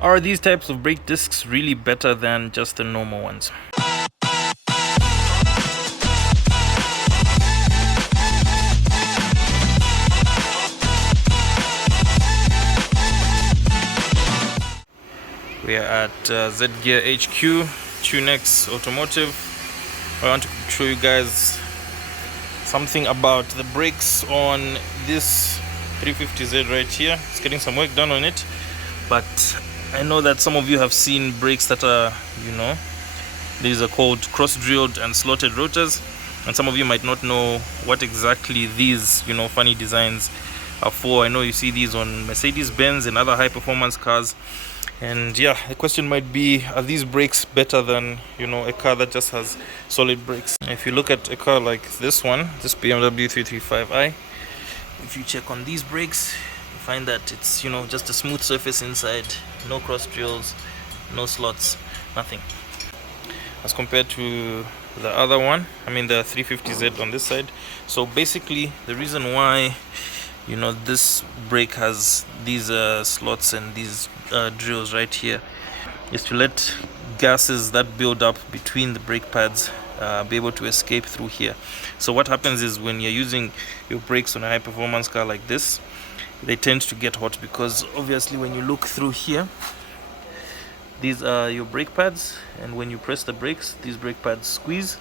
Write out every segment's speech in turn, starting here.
Are these types of brake discs really better than just the normal ones? We are at Z Gear HQ, Tunex Automotive. I want to show you guys something about the brakes on this 350Z right here. It's getting some work done on it, but I know that some of you have seen brakes that are, these are called cross-drilled and slotted rotors, and some of you might not know what exactly these, funny designs are for. I know you see these on Mercedes-Benz and other high-performance cars, and yeah, the question might be, are these brakes better than, a car that just has solid brakes? If you look at a car like this one, this BMW 335i, if you check on these brakes, you find that it's, just a smooth surface inside, no cross drills, no slots, nothing. As compared to the other one, I mean the 350Z on this side. So basically, the reason why this brake has these slots and these drills right here is to let gases that build up between the brake pads be able to escape through here. So what happens is, when you're using your brakes on a high performance car like this, they tend to get hot, because obviously when you look through here, these are your brake pads, and when you press the brakes, these brake pads squeeze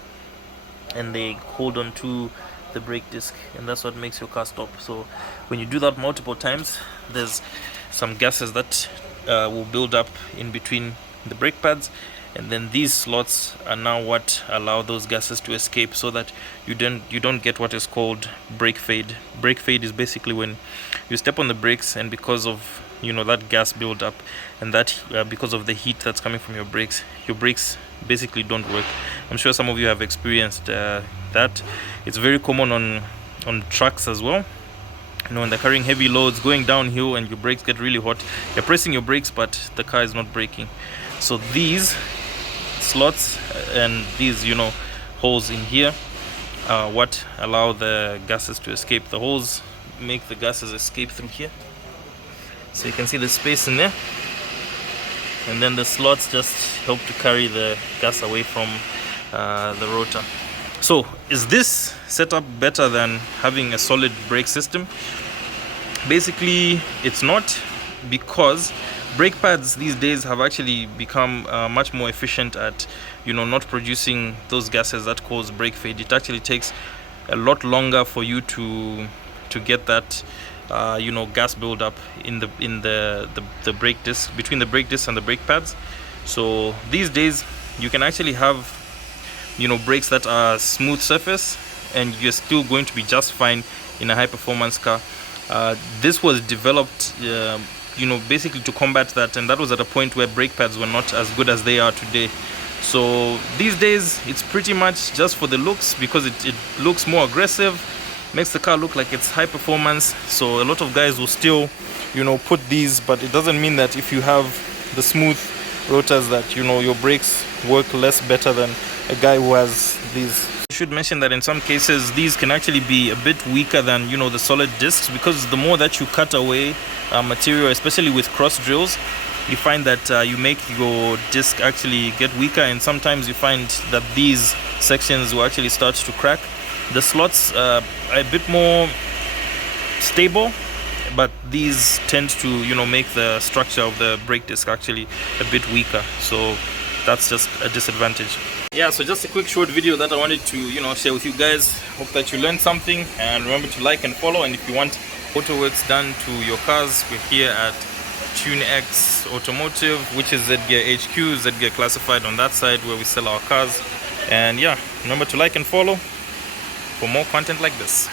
and they hold on to the brake disc, and that's what makes your car stop. So when you do that multiple times, there's some gases that will build up in between the brake pads, and then these slots are now what allow those gases to escape, so that you don't get what is called brake fade. Brake fade is basically when you step on the brakes, and because of that gas build up, and that because of the heat that's coming from your brakes basically don't work. I'm sure some of you have experienced that. It's very common on trucks as well. When they're carrying heavy loads going downhill and your brakes get really hot, you're pressing your brakes but the car is not braking. So these slots and these holes in here are what allow the gases to escape. The holes make the gases escape through here, so you can see the space in there, and then the slots just help to carry the gas away from the rotor. So is this setup better than having a solid brake system? Basically it's not, because brake pads these days have actually become much more efficient at not producing those gases that cause brake fade. It actually takes a lot longer for you to get that gas buildup in the brake disc, between the brake disc and the brake pads. So these days you can actually have brakes that are smooth surface, and you're still going to be just fine in a high performance car. This was developed basically to combat that, and that was at a point where brake pads were not as good as they are today. So these days it's pretty much just for the looks, because it looks more aggressive, makes the car look like it's high performance. So a lot of guys will still put these, but it doesn't mean that if you have the smooth rotors that your brakes work less better than a guy who has these. I should mention that in some cases these can actually be a bit weaker than the solid discs, because the more that you cut away material, especially with cross drills, you find that you make your disc actually get weaker, and sometimes you find that these sections will actually start to crack. The slots are a bit more stable, but these tend to make the structure of the brake disc actually a bit weaker, so that's just a disadvantage. Yeah, so just a quick short video that I wanted to share with you guys. Hope that you learned something, and remember to like and follow. And if you want auto works done to your cars, we're here at Tunex Automotive, which is Z Gear HQ, Z Gear Classified on that side, where we sell our cars. And yeah, remember to like and follow for more content like this.